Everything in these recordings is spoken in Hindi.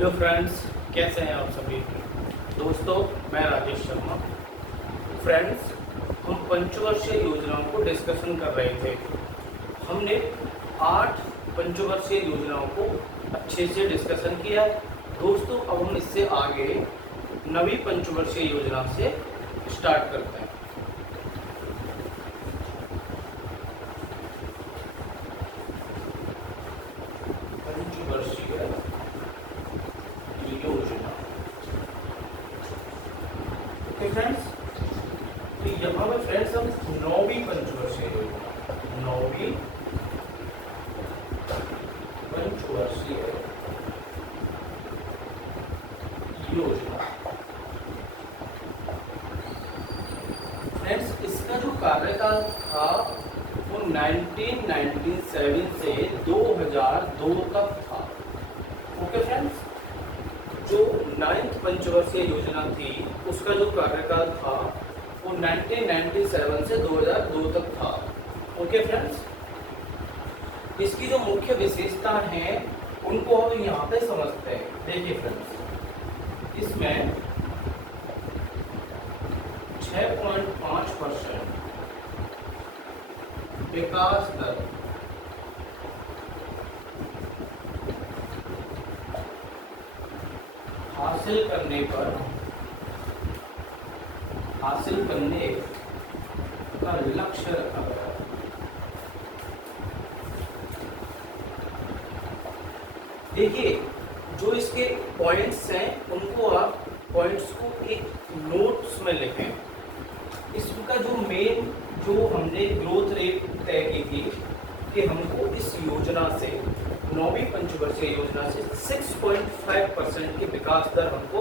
हेलो फ्रेंड्स, कैसे हैं आप सभी। दोस्तों, मैं राजेश शर्मा। फ्रेंड्स, हम पंचवर्षीय योजनाओं को डिस्कशन कर रहे थे। हमने 8 पंचवर्षीय योजनाओं को अच्छे से डिस्कशन किया। दोस्तों, अब हम इससे आगे नवी पंचवर्षीय योजना से स्टार्ट करते हैं। पंचवर्षीय योजना। ओके फ्रेंड्स, तो यहाँ पे फ्रेंड्स हम नौवीं पंचवर्षीय योजना। फ्रेंड्स, इसका जो कार्यकाल था वो 1997 से 2002 तक था। ओके फ्रेंड्स, जो 9th पंचवर्षीय योजना थी उसका जो कार्यकाल था वो 1997 से 2002 तक था। ओके फ्रेंड्स, इसकी जो मुख्य विशेषता हैं उनको हम यहाँ पे समझते हैं। देखिए फ्रेंड्स, इसमें 6.5% विकास दर हासिल करने का लक्ष्य रखा गया। देखिए, जो इसके पॉइंट्स हैं उनको आप पॉइंट्स को एक नोट्स में लिखें। इसका जो मेन जो हमने ग्रोथ रेट तय की थी कि हमको इस योजना से, नौवीं पंचवर्षीय योजना से 6.5% की विकास दर हमको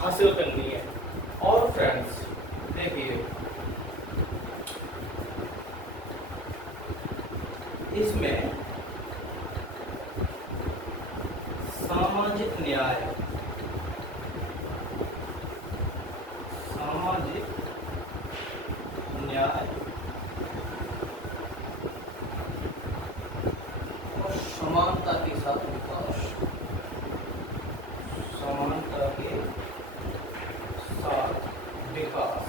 हासिल करनी है। और फ्रेंड्स देखिए, इसमें सामाजिक न्याय और समानता के साथ विकास,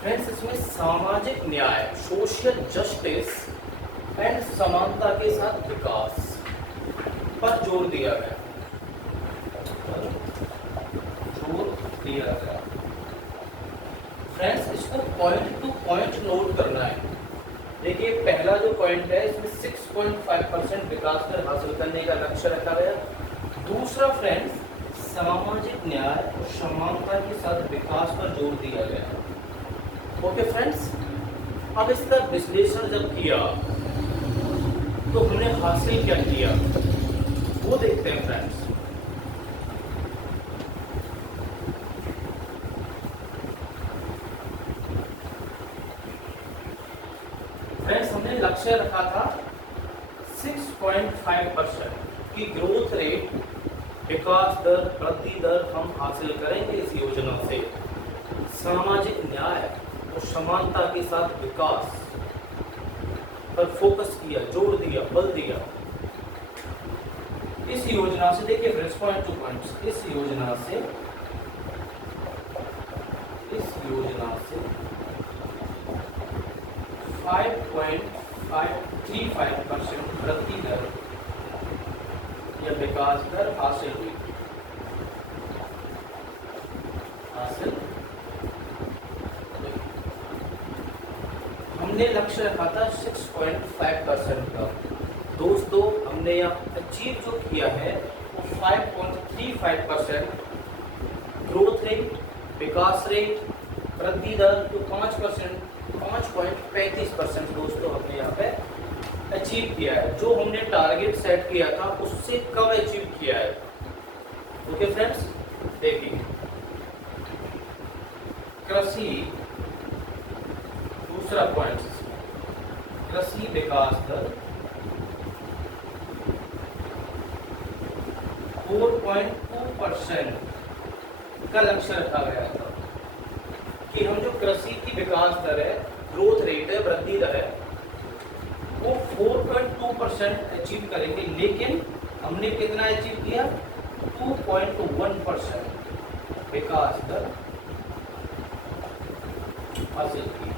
फ्रेंड्स, इसमें सामाजिक न्याय, सोशल जस्टिस एंड समानता के साथ विकास पर जोर दिया गया। फ्रेंड्स, इसको पॉइंट टू पॉइंट नोट करना है। देखिए, पहला जो पॉइंट है इसमें 6.5% विकास दर हासिल करने का लक्ष्य रखा गया। दूसरा फ्रेंड्स, सामाजिक न्याय और समानता के साथ विकास पर जोर दिया गया। ओके फ्रेंड्स, अब इसका विश्लेषण जब किया तो हमने हासिल क्या किया वो देखते हैं फ्रेंड्स। फ्रेंड्स, हमने लक्ष्य रखा था 6.5% की ग्रोथ रेट, विकास दर, वृद्धि दर हम हासिल करेंगे इस योजना से। सामाजिक न्याय और समानता के साथ विकास पर फोकस किया, जोर दिया, बल दिया। इस योजना से देखिए फ्रेंड्स, पॉइंट टू पॉइंट्स, इस योजना से 5.535% वृद्धि दर या विकास दर हासिल हुई। हमने लक्ष्य रखा था 6.5% का। दोस्तों, हमने यहाँ अचीव जो किया है वो 5.35% ग्रोथ रेट, विकास रेट, वृद्धि दर जो 5.35% दोस्तों हमने यहाँ पे अचीव किया है। जो हमने टारगेट सेट किया था उससे कम अचीव किया है। ओके फ्रेंड्स, देखिए, कृषि, दूसरा पॉइंट, कृषि विकास दर 4.2% का लक्ष्य रखा गया था कि हम जो कृषि की विकास दर है, ग्रोथ रेट है, वृद्धि दर है, वो 4.2% अचीव करेंगे। लेकिन हमने कितना अचीव किया? 2.1% विकास दर हासिल की।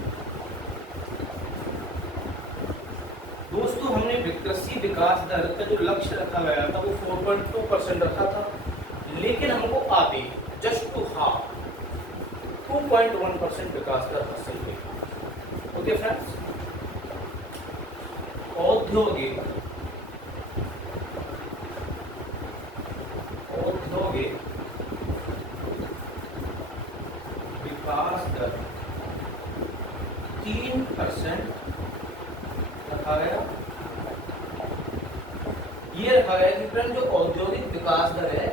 दोस्तों हमने कृषि विकास दर का जो लक्ष्य रखा गया था वो 4.2% रखा था, लेकिन हमको आगे जस्ट टू हाफ 2.1% विकास दर हासिल हुई। ओके फ्रेंड्स, औद्योगिक विकास दर 3% रखा गया। ये रखा गया कि फ्रेंड जो औद्योगिक विकास दर है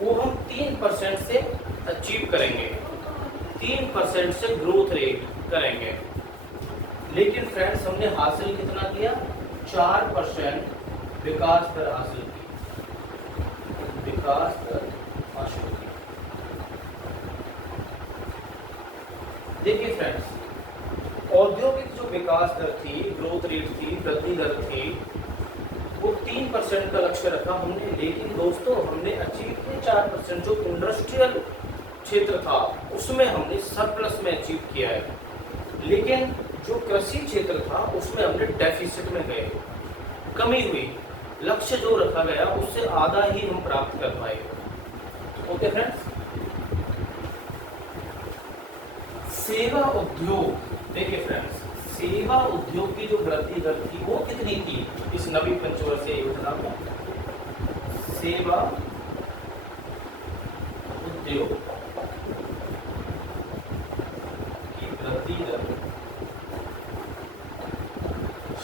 वो हम 3% से अचीव करेंगे, 3% से ग्रोथ रेट करेंगे। लेकिन फ्रेंड्स हमने हासिल कितना किया? 4% विकास दर हासिल की, विकास दर हासिल की। देखिए फ्रेंड्स, औद्योगिक जो विकास दर थी, ग्रोथ रेट थी, वृद्धि दर थी, वो 3% का लक्ष्य रखा हमने, लेकिन दोस्तों हमने अचीव किया 4%। जो इंडस्ट्रियल क्षेत्र था उसमें हमने सरप्लस में अचीव किया है, लेकिन जो कृषि क्षेत्र था उसमें हमने डेफिसिट में गए, कमी हुई। लक्ष्य जो रखा गया उससे आधा ही हम प्राप्त कर पाए। ओके फ्रेंड्स, सेवा उद्योग, देखिए फ्रेंड्स, सेवा उद्योग की जो वृद्धि दर थी वो कितनी थी इस नवी पंचवर्षीय योजना में? सेवा उद्योग की वृद्धि दर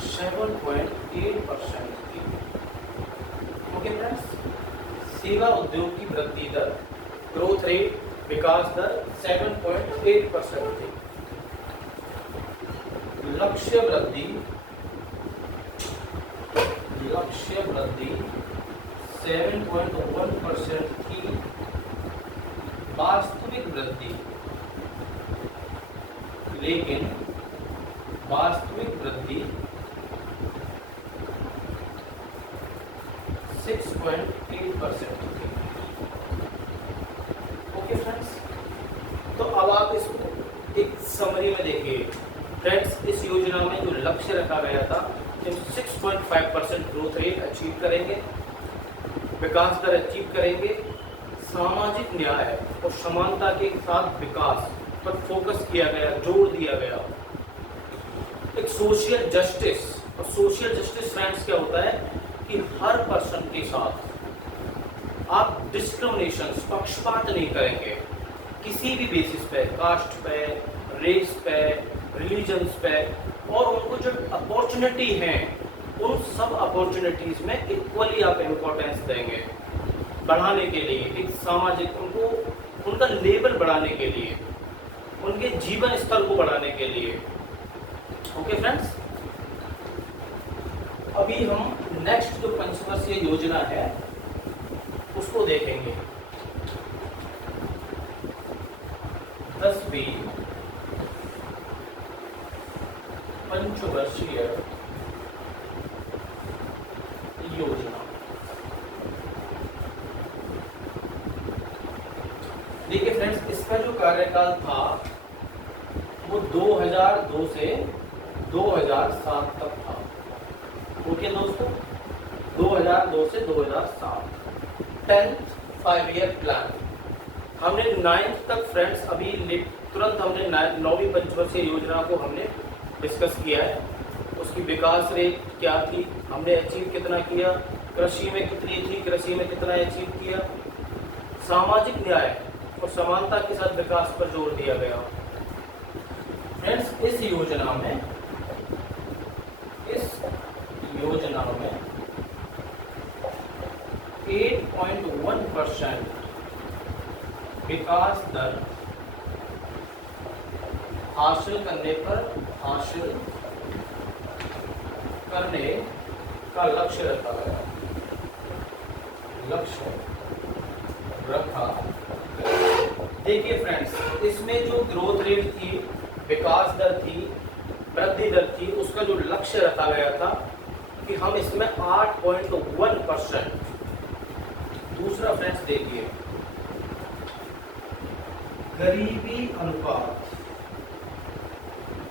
7.8% थी। ओके फ्रेंड्स, सेवा उद्योग की वृद्धि दर, ग्रोथ रेट, विकास दर 7.8% थी। लक्ष्य वृद्धि 7.1% की। वास्तविक वृद्धि, लेकिन वास्तविक वृद्धि 6.8% की। ओके फ्रेंड्स, तो अब आप इसको एक समरी में देखिए। फ्रेंड्स, इस योजना में जो लक्ष्य रखा गया था कि 6.5% ग्रोथ रेट अचीव करेंगे, विकास दर अचीव करेंगे, सामाजिक न्याय और समानता के साथ विकास पर फोकस किया गया, जोर दिया गया। एक सोशल जस्टिस, और सोशल जस्टिस फ्रेंड्स क्या होता है कि हर पर्सन के साथ आप डिस्क्रिमिनेशन, पक्षपात नहीं करेंगे किसी भी बेसिस पे, कास्ट पे, रेस पे, रिलीजन्स पे, और उनको जो अपॉर्चुनिटी हैं उन सब अपॉर्चुनिटीज में इक्वली आप इम्पोर्टेंस देंगे, बढ़ाने के लिए, एक सामाजिक, उनको उनका लेवल बढ़ाने के लिए, उनके जीवन स्तर को बढ़ाने के लिए। ओके फ्रेंड्स, अभी हम नेक्स्ट जो पंचवर्षीय योजना है उसको देखेंगे। 10वीं पंचवर्षीय योजना। देखिए फ्रेंड्स, इसका जो कार्यकाल था वो 2002 से 2007 तक था। ओके दोस्तों, 2002 से 2007 10th 5-year प्लान। हमने 9th तक फ्रेंड्स अभी तुरंत हमने 9वीं पंचवर्षीय योजना को हमने डिस्कस किया है। उसकी विकास रेट क्या थी, हमने अचीव कितना किया, कृषि में कितनी थी, कृषि में कितना अचीव किया, सामाजिक न्याय और समानता के साथ विकास पर जोर दिया गया। फ्रेंड्स, इस योजना में 8.1% विकास दर हासिल करने का लक्ष्य रखा गया, देखिए फ्रेंड्स, इसमें जो ग्रोथ रेट थी, विकास दर थी, वृद्धि दर थी, उसका जो लक्ष्य रखा गया था कि हम इसमें 8.1% दूसरा फ्रेंड्स देखिए, गरीबी अनुपात,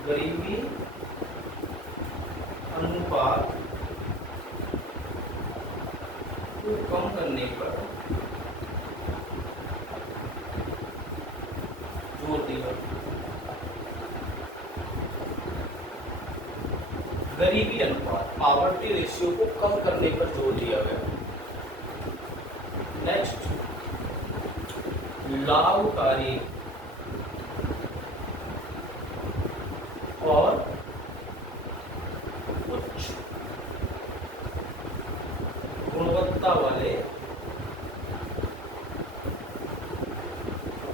गरीबी अनुपात को कम करने पर जोर दिया। गरीबी अनुपात, पॉवर्टी रेशियो को कम करने पर जोर दिया गया। नेक्स्ट, लाभकारी और उच्च गुणवत्ता वाले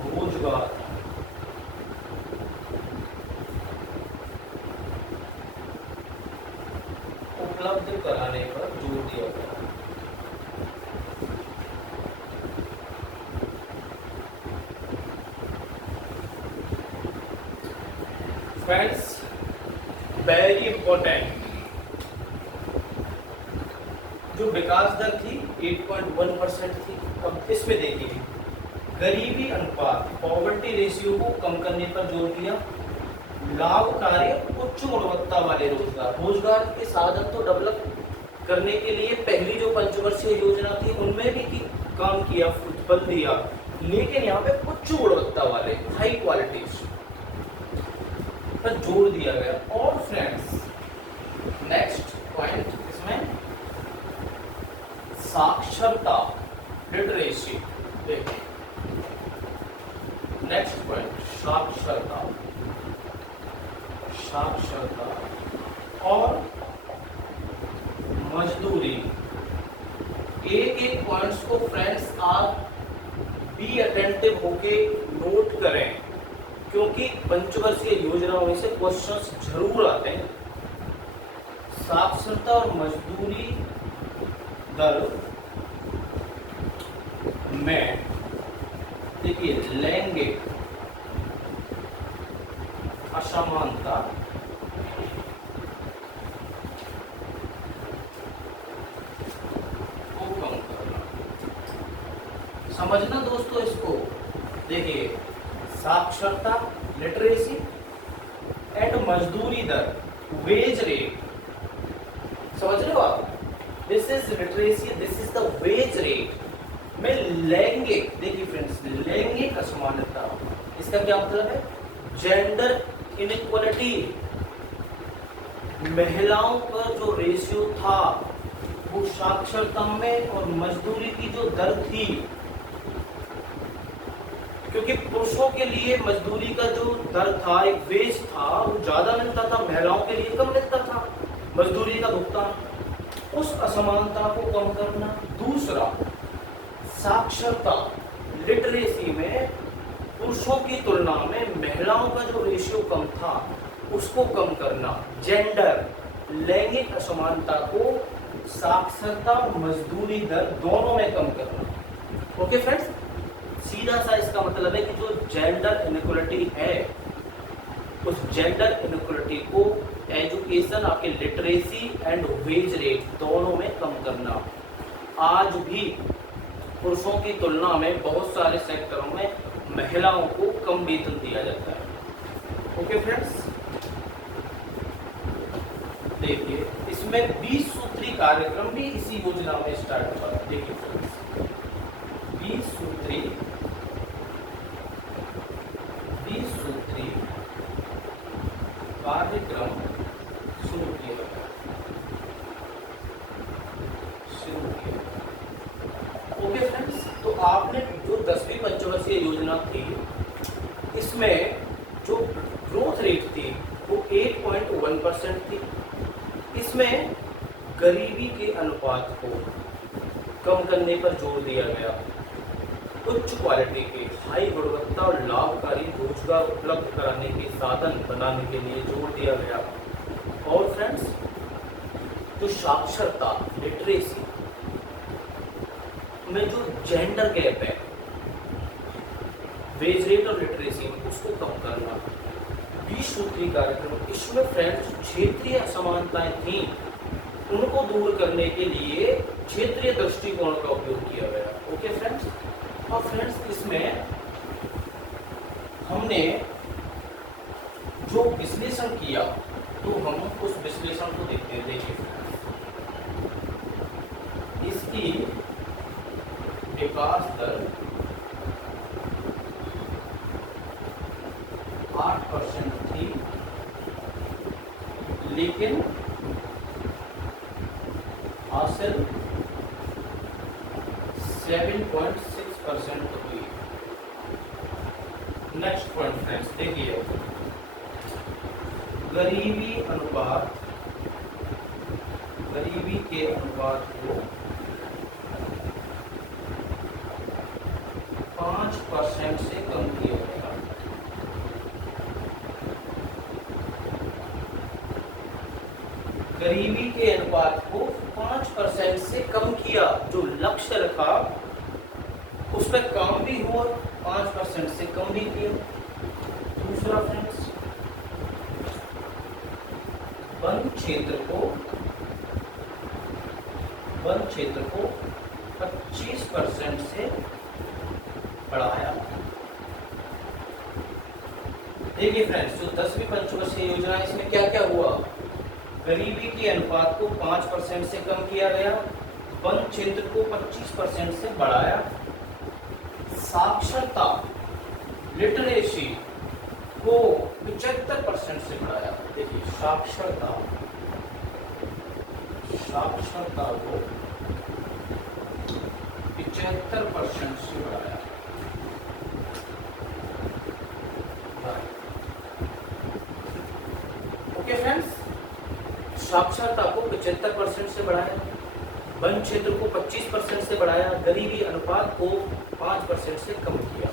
रोजगार उपलब्ध कराने पर जोर दिया गया। फ्रेंड्स, वेरी इंपॉर्टेंट, जो विकास दर थी 8.1% थी। अब इसमें देखिए, गरीबी अनुपात, पॉवर्टी रेशियो को कम करने पर जोर दिया। लाभकारी उच्च गुणवत्ता वाले रोजगार, रोजगार के साधन तो डेवलप करने के लिए पहली जो पंचवर्षीय योजना थी उनमें भी काम किया, बल दिया, लेकिन यहाँ पे उच्च गुणवत्ता वाले, हाई क्वालिटी पर जोर दिया गया। और फ्रेंड्स, नेक्स्ट पॉइंट इसमें साक्षरता, लिटरेसी। देखिए नेक्स्ट पॉइंट, साक्षरता, साक्षरता और मजदूरी। एक एक पॉइंट्स को फ्रेंड्स आप बी अटेंटिव होके नोट करें, क्योंकि पंचवर्षीय योजनाओं में से क्वेश्चंस जरूर आते हैं। साक्षरता और मजदूरी दर में देखिए, लैंगिक असमानता को कम करना। समझना दोस्तों इसको। देखिए, साक्षरता, लिटरेसी एंड मजदूरी दर, वेज रेट, समझ रहे हो आप? This is literacy, this is the wage rate. में लैंगिक, देखिए फ्रेंड्स, लैंगिक असमानता, इसका क्या मतलब है? Gender inequality. महिलाओं का जो रेशियो था वो साक्षरता में और मजदूरी की जो दर थी, क्योंकि पुरुषों के लिए मजदूरी का जो दर था, एक वेज था, वो ज्यादा मिलता था, महिलाओं के लिए कम मिलता था मजदूरी का भुगतान। उस असमानता को कम करना। दूसरा, साक्षरता, लिटरेसी में पुरुषों की तुलना में महिलाओं का जो रेशियो कम था उसको कम करना। जेंडर, लैंगिक असमानता को साक्षरता और मजदूरी दर दोनों में कम करना। ओके फ्रेंड्स, सीधा सा इसका मतलब है कि जो जेंडर इनइक्वालिटी है, उस जेंडर इनइक्वालिटी को एजुकेशन, आपके लिटरेसी एंड वेज रेट दोनों में कम करना। आज भी पुरुषों की तुलना में बहुत सारे सेक्टरों में महिलाओं को कम वेतन दिया जाता है। ओके फ्रेंड्स, देखिए इसमें 20 सूत्री कार्यक्रम भी इसी योजना में स्टार्ट हुआ है। देखिए फ्रेंड्स, 20 सूत्री कार्यक्रम शुरू किया। ओके फ्रेंड्स, तो आपने जो 10वीं पंचवर्षीय योजना थी, इसमें जो ग्रोथ रेट थी वो 8.1% थी। इसमें गरीबी के अनुपात को कम करने पर जोर दिया गया। उच्च क्वालिटी के, हाई गुणवत्ता और लाभकारी रोजगार उपलब्ध कराने के साधन बनाने के लिए जोर दिया गया। और फ्रेंड्स, जो साक्षरता, लिटरेसी में जो जेंडर गैप है, वेज रेट और लिटरेसी में, उसको कम करना। 20 सूत्री कार्यक्रम, इसमें फ्रेंड्स क्षेत्रीय असमानताएं थी, उनको दूर करने के लिए क्षेत्रीय दृष्टिकोण का उपयोग किया गया। ओके फ्रेंड्स, और फ्रेंड्स इसमें हमने जो विश्लेषण किया तो हम उस विश्लेषण को देखते हैं। देखिए इसकी विकास दर 8% थी, लेकिन हासिल 7.6% हुई। नेक्स्ट पॉइंट फ्रेंड्स देखिए, गरीबी के अनुपात को 5% से कम किया गया। गरीबी के अनुपात को 5% से कम किया, जो लक्ष्य रखा उस पर काम भी हुआ, 5% से कम भी किया। दूसरा फ्रेंड्स, वन क्षेत्र को 25% से बढ़ाया। देखिए फ्रेंड्स, जो 10वीं पंचवर्षीय योजना है इसमें क्या क्या हुआ? गरीबी के अनुपात को 5% से कम किया गया, वन क्षेत्र को 25% से बढ़ाया, साक्षरता लिटरेसी को 75% से बढ़ाया। देखिए साक्षरता को 75% से बढ़ाया। ओके फ्रेंड्स, साक्षरता को 75% से बढ़ाया, वन क्षेत्र को 25% से बढ़ाया, गरीबी अनुपात को 5% से कम किया।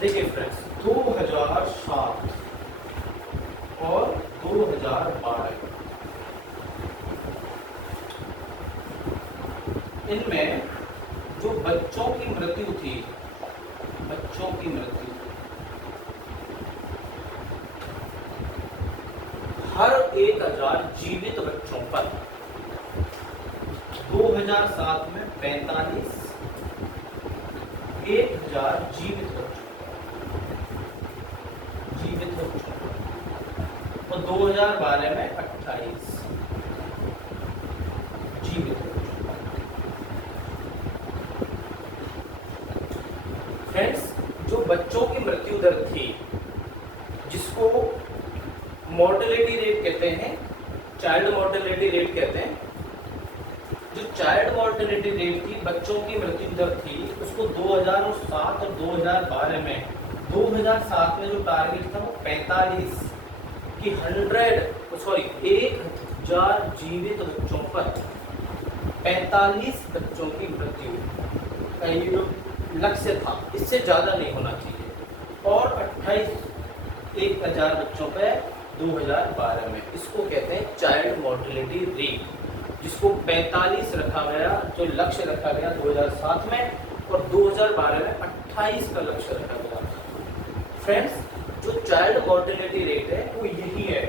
देखिए फ्रेंड्स, 2007 और 2012 इनमें जो बच्चों की मृत्यु थी, हर 1000 जीवित बच्चों पर 2007 में 45, 1000 जीवित बच्चों और 2012 में 28 जीवित बच्चों। फ्रेंड्स, जो बच्चों की मृत्यु दर थी, जिसको मोर्टेलिटी रेट कहते हैं, चाइल्ड मोर्टेलिटी रेट कहते हैं, जो चाइल्ड मोर्टेलिटी रेट थी, बच्चों की मृत्यु दर थी, उसको 2007 और 2012 में, 2007 में जो टारगेट था वो 45 की 1000 जीवित बच्चों पर 45 बच्चों की मृत्यु का ये जो लक्ष्य था, इससे ज्यादा नहीं होना चाहिए, और 1000 बच्चों पर 2012 में, इसको कहते हैं चाइल्ड मोर्टेलिटी रेट, जिसको 45 रखा गया, जो लक्ष्य रखा गया 2007 में, और 2012 में 28 का लक्ष्य रखा गया। फ्रेंड्स, जो चाइल्ड मोर्टेलिटी रेट है वो यही है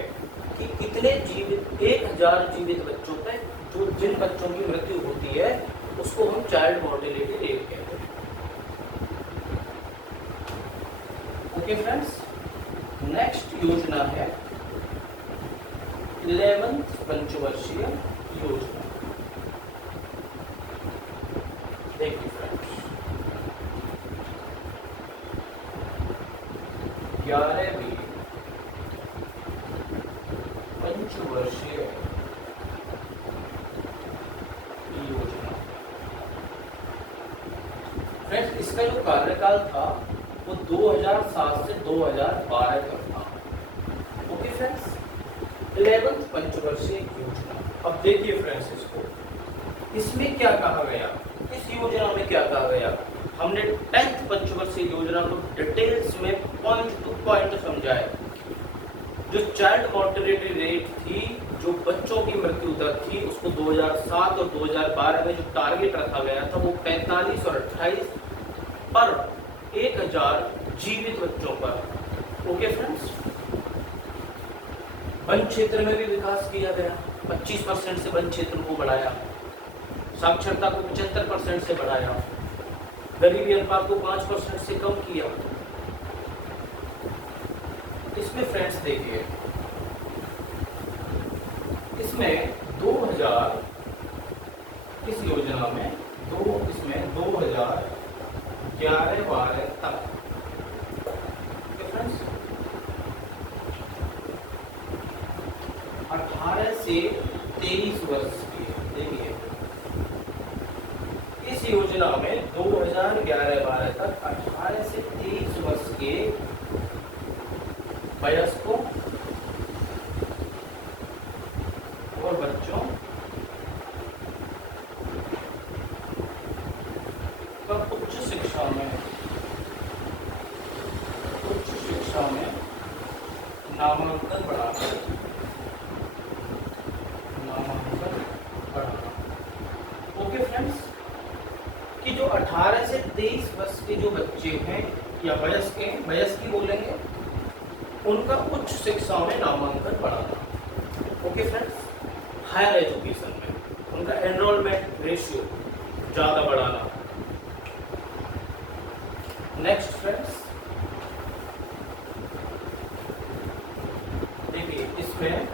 कि कितने जीवित 1000 जीवित बच्चों पे जो जिन बच्चों की मृत्यु होती है उसको हम चाइल्ड मोर्टेलिटी रेट कहते हैं। ओके फ्रेंड्स, नेक्स्ट योजना है 11th पंचवर्षीय योजना। देखिए फ्रेंड्स, 11वीं पंचवर्षीय योजना। फ्रेंड्स, इसका जो कार्यकाल था वो 2007 से 2012 तक था। ओके फ्रेंड्स, 11th पंचवर्षीय योजना। अब देखिए फ्रेंड्स, इसमें क्या कहा गया, इस योजना में क्या कहा गया, हमने 10th पंचवर्षीय योजना को डिटेल्स में पॉइंट टू पॉइंट समझाया। जो चाइल्ड मोर्टेलिटी रेट थी, जो बच्चों की मृत्यु दर थी, उसको 2007 और 2012 में जो टारगेट रखा गया था वो 45 और 28 पर 1000 जीवित बच्चों पर। ओके फ्रेंड्स, वन क्षेत्र में भी विकास किया गया, 25% से वन क्षेत्र को बढ़ाया, साक्षरता को 75% से बढ़ाया, गरीबी अनुपात को 5% से कम किया। इसमें फ्रेंड्स देखिए, इसमें 2000 इस योजना में इसमें 2011-12 तक फ्रेंड्स 18 से 23 वर्ष के, देखिए इस योजना में 2011-12 तक 18 से 23 वर्ष के वयस्कों और बच्चों का उच्च शिक्षा में नामांकन बढ़ाना। ओके फ्रेंड्स, कि जो 18 से 23 वर्ष के जो बच्चे हैं या वयस्की बोलेंगे, उनका उच्च शिक्षा में नामांकन बढ़ाना। ओके फ्रेंड्स, हायर एजुकेशन में उनका एनरोलमेंट रेशियो ज़्यादा बढ़ाना। नेक्स्ट फ्रेंड्स देखिए, इसमें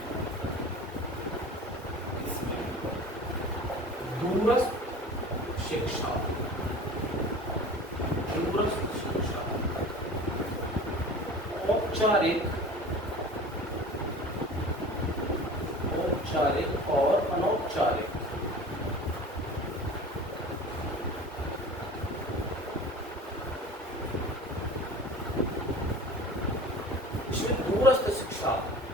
दूरस्थ शिक्षा, औपचारिक और अनौपचारिक, इसमें दूरस्थ शिक्षा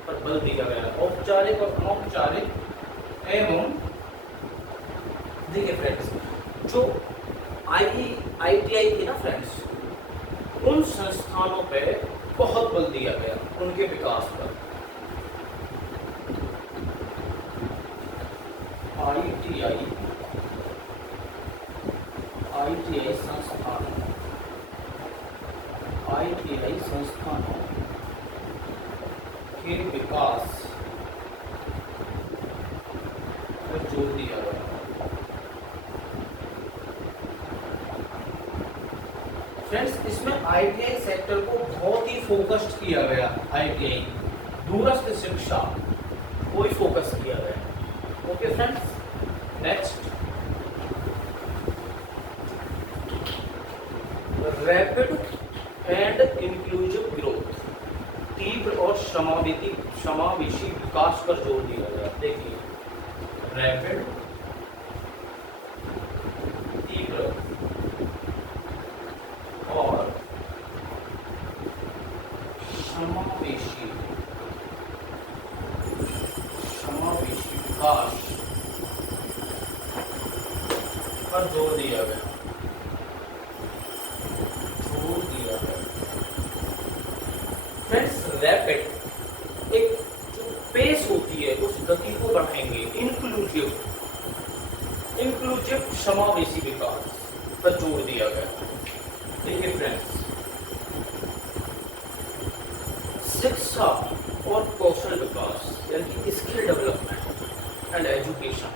पर बल दिया गया, औपचारिक और अनौपचारिक। एवं देखिए फ्रेंड्स, जो ITI थी ना फ्रेंड्स, उन संस्थानों पे बहुत बल दिया गया, उनके विकास पर। ITI संस्थानों के विकास पर जोर दिया गया। फ्रेंड्स, इसमें ITI सेक्टर को बहुत ही फोकस्ड किया गया। ITI दूरस्थ शिक्षा को ही फोकस किया गया। Okay friends, next rapid and inclusive growth, तीव्र और समावेशी विकास पर जोर दिया गया। देखिए, रैपिड, तीव्र और समावेशी विकास पर जोर दिया गया। फ्रेंड्स, रैपिड एक जो पेस होती है उस गति को बढ़ाएंगे। इंक्लूसिव समावेशी विकास पर जोर दिया गया। देखिए फ्रेंड्स, शिक्षा और कौशल विकास यानी कि स्किल डेवलपमेंट एंड एजुकेशन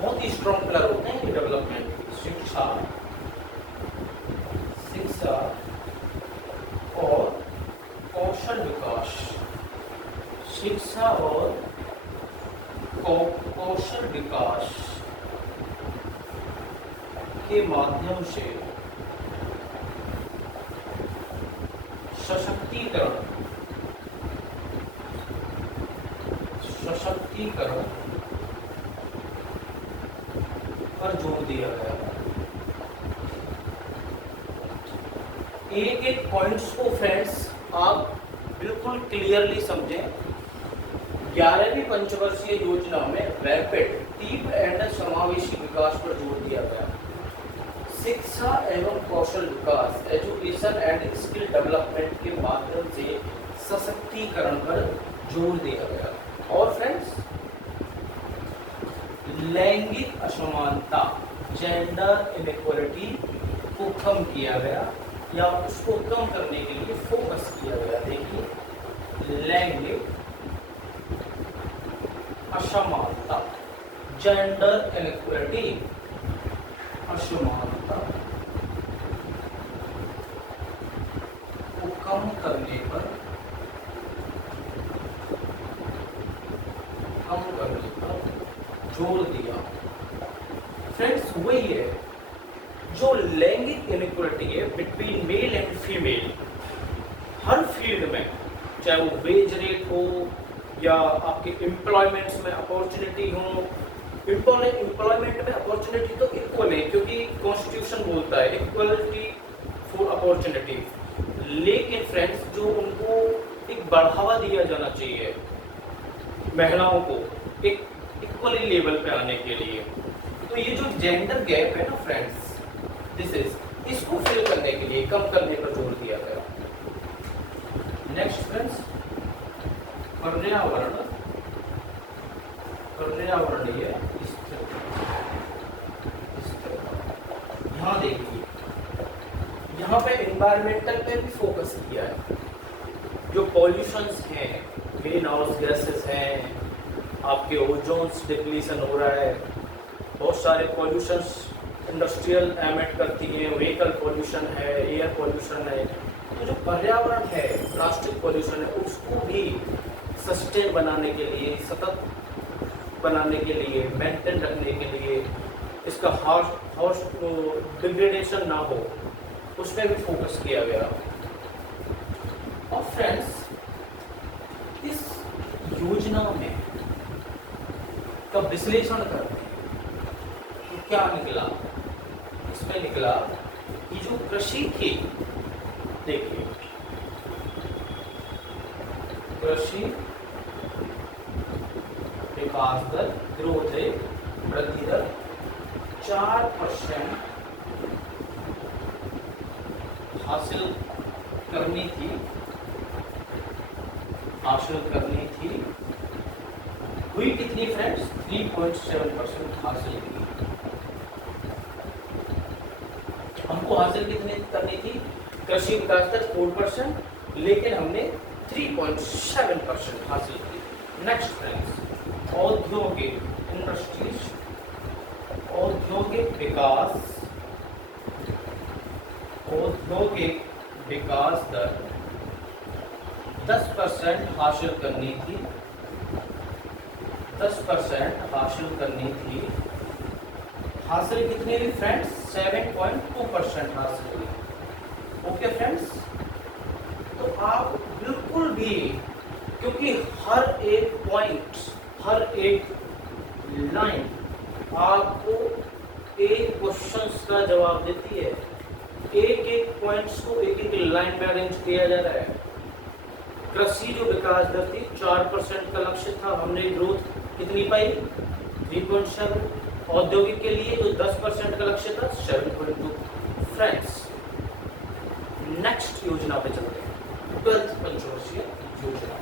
बहुत ही स्ट्रॉन्ग पिलर होते हैं ये डेवलपमेंट। शिक्षा और कौशल विकास, शिक्षा और कौशल विकास के माध्यम से सशक्तिकरण पर जोर दिया गया। एक एक पॉइंट्स को फ्रेंड्स आप बिल्कुल क्लियरली समझें। 11वीं पंचवर्षीय योजना में रैपिड, तीव्र एंड समावेशी विकास पर जोर दिया गया। शिक्षा एवं कौशल विकास, एजुकेशन एंड स्किल डेवलपमेंट के माध्यम से सशक्तिकरण पर जोर दिया गया। और फ्रेंड्स, लैंगिक असमानता, जेंडर इनइक्वालिटी को कम किया गया या उसको कम करने के लिए फोकस किया गया। देखिए, लैंगिक असमानता, जेंडर इनइक्वालिटी, असमानता को कम करने पर जोर दिया। फ्रेंड्स वही है जो लैंगिक इनइक्वालिटी है between male and female, her field में, चाहे वो वेज रेट हो या आपके एम्प्लॉयमेंट्स में अपॉर्चुनिटी हो। एम्प्लॉयमेंट में अपॉर्चुनिटी तो इक्वल है क्योंकि कॉन्स्टिट्यूशन बोलता है इक्वलिटी फॉर अपॉर्चुनिटी, लेकिन फ्रेंड्स जो उनको एक बढ़ावा दिया जाना चाहिए महिलाओं को एक इक्वली लेवल पे आने के लिए, तो ये जो जेंडर गैप है ना फ्रेंड्स, दिस इज इसको फिल करने के लिए, कम करने पर जोर दिया गया। नेक्स्ट फ्रेंड्स, पर्यावरण, पर्यावरणीय स्थिरता। यहाँ देखिए, यहाँ पे एनवायरमेंटल पे भी फोकस किया है। जो पॉल्यूशंस हैं, ग्रीन हाउस गैसेस हैं, आपके ओजोन्स डिप्लीशन हो रहा है, बहुत सारे पॉल्यूशंस इंडस्ट्रियल एमिट करती हैं, व्हीकल पॉल्यूशन है, एयर पॉल्यूशन है। तो जो पर्यावरण है, प्लास्टिक पॉल्यूशन है, उसको भी सस्टेन बनाने के लिए, सतत बनाने के लिए, मेंटेन रखने के लिए, इसका हार्श डिग्रेडेशन ना हो, उस पर भी फोकस किया गया। और फ्रेंड्स, इस योजना में का विश्लेषण करते हैं तो क्या निकला? इसमें निकला कि जो कृषि थी, देखिए कृषि विकास दर, ग्रोथ रेट, वृद्धि दर 4% हासिल करनी थी, हुई कितनी फ्रेंड्स? 3.7% हासिल की। हमको हासिल कितनी करनी थी? कृषि विकास दर 4%, लेकिन हमने 3.7% हासिल की। नेक्स्ट फ्रेंड्स, औद्योगिक इंडस्ट्रीज, औद्योगिक विकास दर 10% हासिल करनी थी, 10% हासिल करनी थी। हासिल कितनी हुई फ्रेंड्स? 7.2% हासिल हुई। ओके फ्रेंड्स, तो आप बिल्कुल भी, क्योंकि हर एक पॉइंट, हर एक लाइन आपको एक क्वेश्चंस का जवाब देती है। एक एक पॉइंट्स को एक एक लाइन में अरेंज किया जा रहा है। कृषि जो विकास दर थी 4% का लक्ष्य था, हमने ग्रोथ कितनी पाई? 3.7। औद्योगिक के लिए जो 10% का लक्ष्य था 7.2। फ्रेंड्स, नेक्स्ट योजना पे चलते हैं, 12th पंचवर्षीय योजना।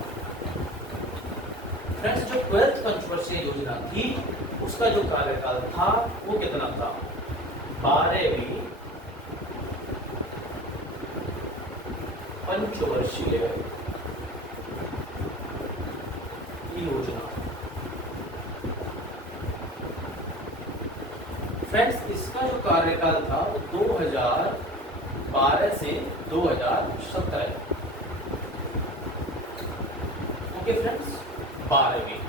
फ्रेंड्स, जो 12th पंचवर्षीय योजना थी उसका जो कार्यकाल था वो कितना था? 12वीं पंचवर्षीय योजना। फ्रेंड्स, इसका जो कार्यकाल था वो 2012 से 2017। ओके फ्रेंड्स, 12वीं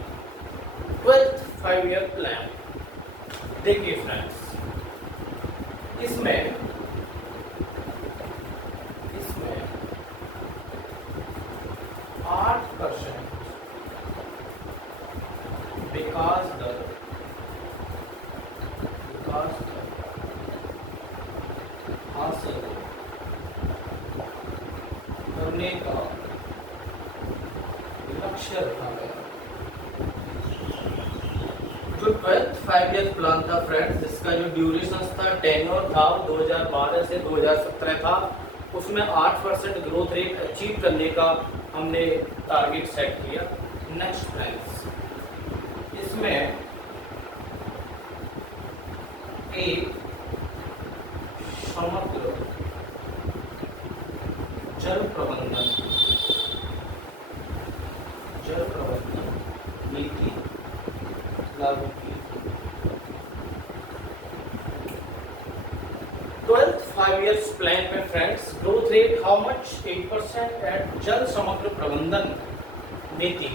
12th 5-year प्लान। देखिए फ्रेंड्स, इसमें 8% विकास दर हासिल करने का लक्ष्य रखा गया। जो 12th 5-year प्लान था फ्रेंड्स, जिसका जो ड्यूरेशन था, टेन्योर था, 2012 से 2017 था, उसमें 8% ग्रोथ रेट अचीव करने का हमने टारगेट सेट किया। नेक्स्ट फ्रेंड्स, इसमें एक समग्र जल प्रबंधन नीति लागू की। 12th 5 years प्लान में friends growth rate how much 8% एट जल समग्र प्रबंधन नीति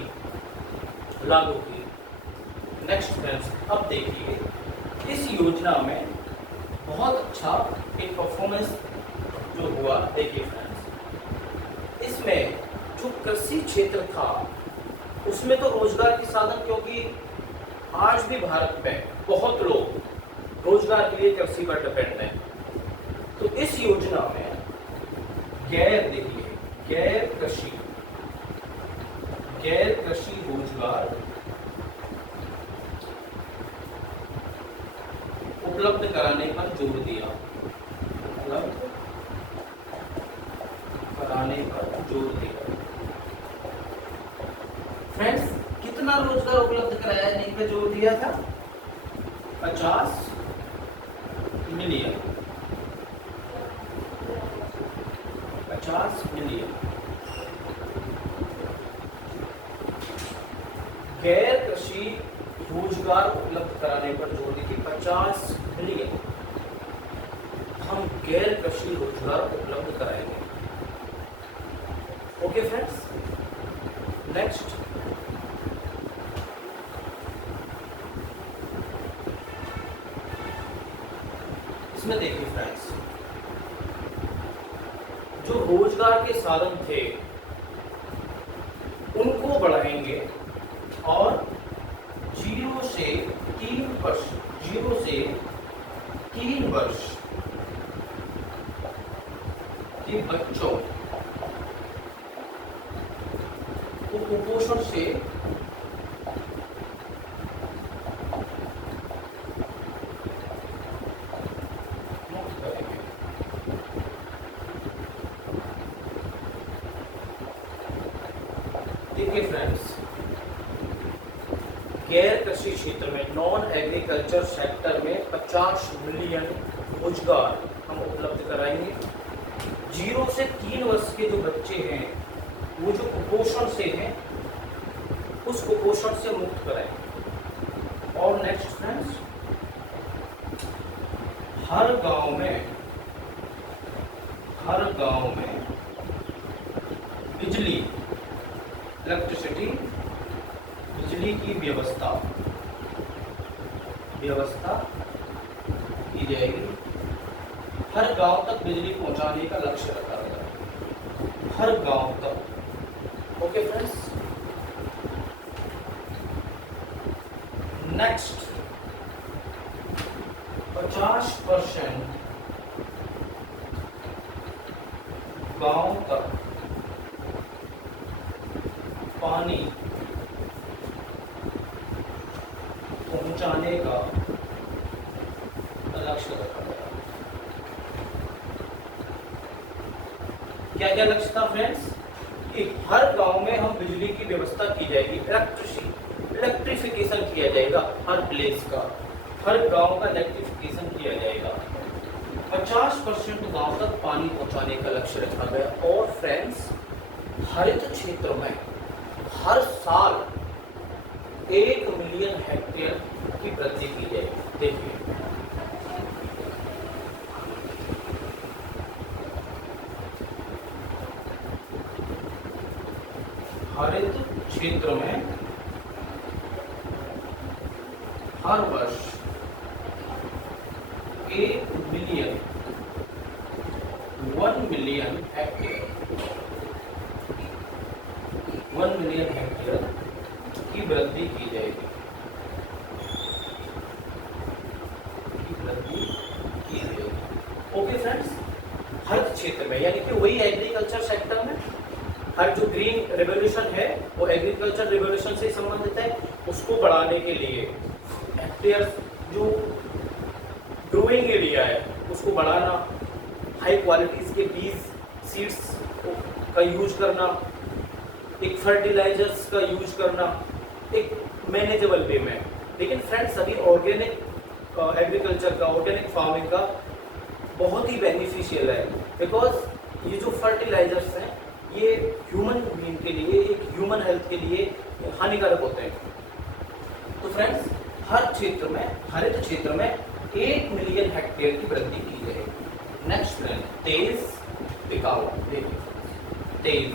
लागू की। नेक्स्ट फ्रेंड्स, अब देखिए इस योजना में बहुत अच्छा एक परफॉर्मेंस जो हुआ। देखिए फ्रेंड्स, इसमें जो कृषि क्षेत्र था उसमें तो रोजगार के साधन, क्योंकि आज भी भारत में बहुत लोग रोजगार के लिए कृषि पर डिपेंड हैं, तो इस योजना में देखिए गैर कृषि रोजगार उपलब्ध कराने पर जोर दिया। उपलब्ध कराने पर जोर दिया। फ्रेंड्स, कितना रोजगार उपलब्ध कराने पर जोर दिया था? 50 मिलियन। 50 मिलियन गैर कृषि रोजगार उपलब्ध कराने पर जोर दी थी। 50 मिलियन हम गैर कृषि रोजगार उपलब्ध कराएंगे। ओके फ्रेंड्स, नेक्स्ट इसमें देखिए फ्रेंड्स, जो रोजगार के साधन थे उनको बढ़ाएंगे और 0 से 3 वर्ष के बच्चों को कुपोषण से मुक्त करेंगे। देखिए फ्रेंड्स, गैर कृषि क्षेत्र में नॉन एग्रीकल्चर सेक्टर में 50 मिलियन रोजगार हम उपलब्ध कराएंगे। 0 से 3 वर्ष के जो बच्चे हैं वो जो कुपोषण से हैं उस कुपोषण से मुक्त कराएंगे। और नेक्स्ट फ्रेंड्स, हर गांव में बिजली इलेक्ट्रिसिटी बिजली की व्यवस्था की जाएगी। हर गांव तक बिजली पहुंचाने का लक्ष्य रखा गया। हर गांव तक। ओके फ्रेंड्स, नेक्स्ट 50% गांव तक पानी पहुंचाने का लक्ष्य रखा गया। क्या क्या लक्ष्य था फ्रेंड्स? कि हर गांव में हम बिजली की व्यवस्था की जाएगी, इलेक्ट्रिफिकेशन किया जाएगा। हर प्लेस का, हर गांव का इलेक्ट्रिफिकेशन किया जाएगा। 50% गांव तक पानी पहुंचाने का लक्ष्य रखा गया। और फ्रेंड्स, हरित क्षेत्र में हर साल 1 मिलियन हेक्टेयर की वृद्धि की जाएगी। देखिए, हरित क्षेत्र में हर वर्ष 1 मिलियन हेक्टेयर 1 मिलियन हेक्टेयर की वृद्धि की जाएगी। ओके फ्रेंड्स, हरित क्षेत्र में यानी कि वही एग्रीकल्चर सेक्टर में हर जो ग्रीन रेवोल्यूशन है वो एग्रीकल्चर रेवोल्यूशन से संबंधित है, उसको बढ़ाने के लिए हेक्टेयर जो ग्रोइंग एरिया है उसको बढ़ाना, हाई क्वालिटीज के बीज सीड्स का यूज करना, एक फर्टिलाइजर्स का यूज करना एक मैनेजेबल वे में। लेकिन फ्रेंड्स, अभी ऑर्गेनिक एग्रीकल्चर का, ऑर्गेनिक फार्मिंग का बहुत ही बेनिफिशियल है, बिकॉज ये जो फर्टिलाइजर्स हैं ये ह्यूमन बीइंग के लिए, एक ह्यूमन हेल्थ के लिए हानिकारक होते हैं। तो फ्रेंड्स, हर क्षेत्र में, हरित क्षेत्र में 1 मिलियन हेक्टेयर की वृद्धि की जाएगी। नेक्स्ट है तेज टिकाऊ, देखिए तेज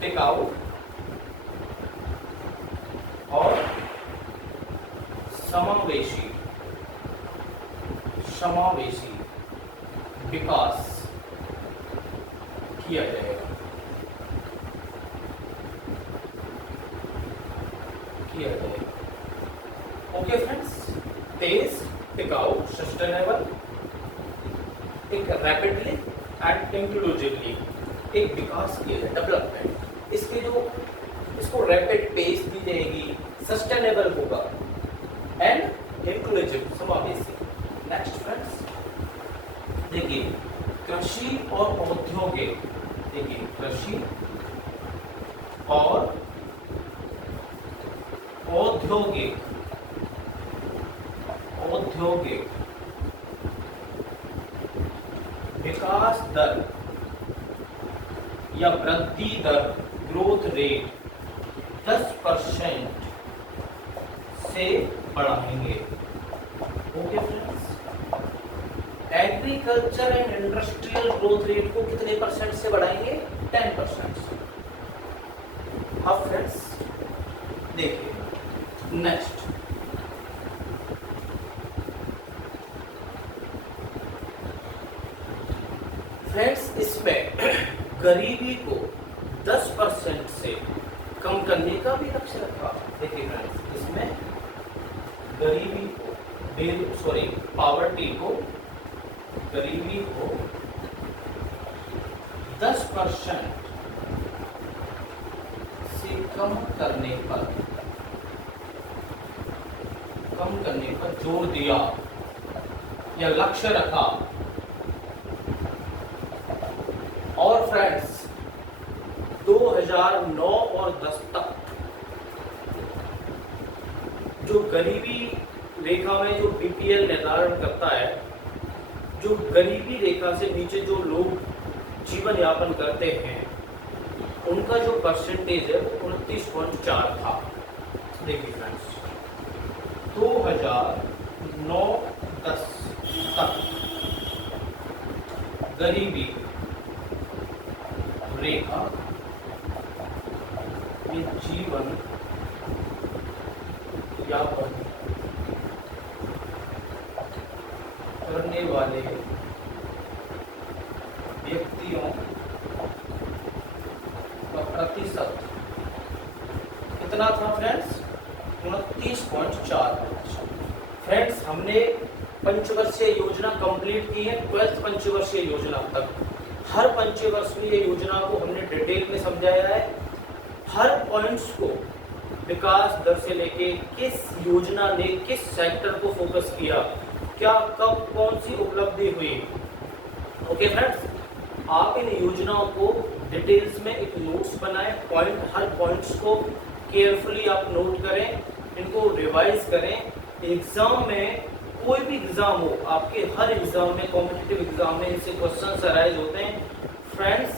टिकाऊ और समावेशी विकास किया जाएगा, ओके फ्रेंड्स। तेज टिकाऊ सस्टेनेबल, एक रैपिडली एंड इंक्लूसिवली एक विकास किया जाए, डेवलपमेंट। इसके जो इसको रैपिड पेस दी जाएगी, सस्टेनेबल होगा एंड इंक्लूसिव समावेशी। नेक्स्ट फ्रेंड्स देखिए कृषि और औद्योगिक, देखिए कृषि और औद्योगिक विकास दर या वृद्धि दर, ग्रोथ रेट 10% से बढ़ाएंगे, okay friends. Agriculture and industrial growth rate को कितने परसेंट से बढ़ाएंगे? 10% से। अब फ्रेंड्स देखिए नेक्स्ट फ्रेंड्स, इसमें गरीबी को 10% से कम करने का भी लक्ष्य रखा। देखिए फ्रेंड्स, इसमें गरीबी को गरीबी को 10% से कम करने पर जोर दिया या लक्ष्य रखा। और फ्रेंड्स 2009 और 10 तक जो गरीबी रेखा में जो बीपीएल निर्धारण करता है, जो गरीबी रेखा से नीचे जो लोग जीवन यापन करते हैं, उनका जो परसेंटेज है वो 29.4 था। देखिए फ्रेंड्स 2009-10 तक गरीबी रेखा में जीवन यापन करने वाले व्यक्तियों का प्रतिशत कितना था फ्रेंड्स? 29.4। फ्रेंड्स हमने पंचवर्षीय योजना कंप्लीट की है, 12th पंचवर्षीय योजना तक। हर पंचवर्षीय योजना को हमने डिटेल में समझाया है। हर पॉइंट्स को विकास दर से लेके किस योजना ने किस सेक्टर को फोकस किया, क्या कब कौन सी उपलब्धि हुई। ओके फ्रेंड्स, आप इन योजनाओं को डिटेल्स में एक नोट्स बनाएं, हर पॉइंट्स को केयरफुली आप नोट करें, इनको रिवाइज करें। एग्जाम में कोई भी एग्जाम हो, आपके हर एग्जाम में, कॉम्पिटिटिव एग्जाम में इनसे क्वेश्चन अराइज होते हैं। फ्रेंड्स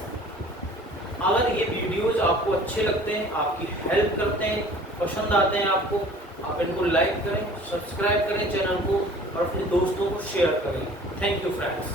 अगर ये वीडियोज आपको अच्छे लगते हैं, आपकी हेल्प करते हैं, पसंद आते हैं आपको, आप इनको लाइक करें, सब्सक्राइब करें चैनल को और अपने दोस्तों को शेयर करें। Thank you friends.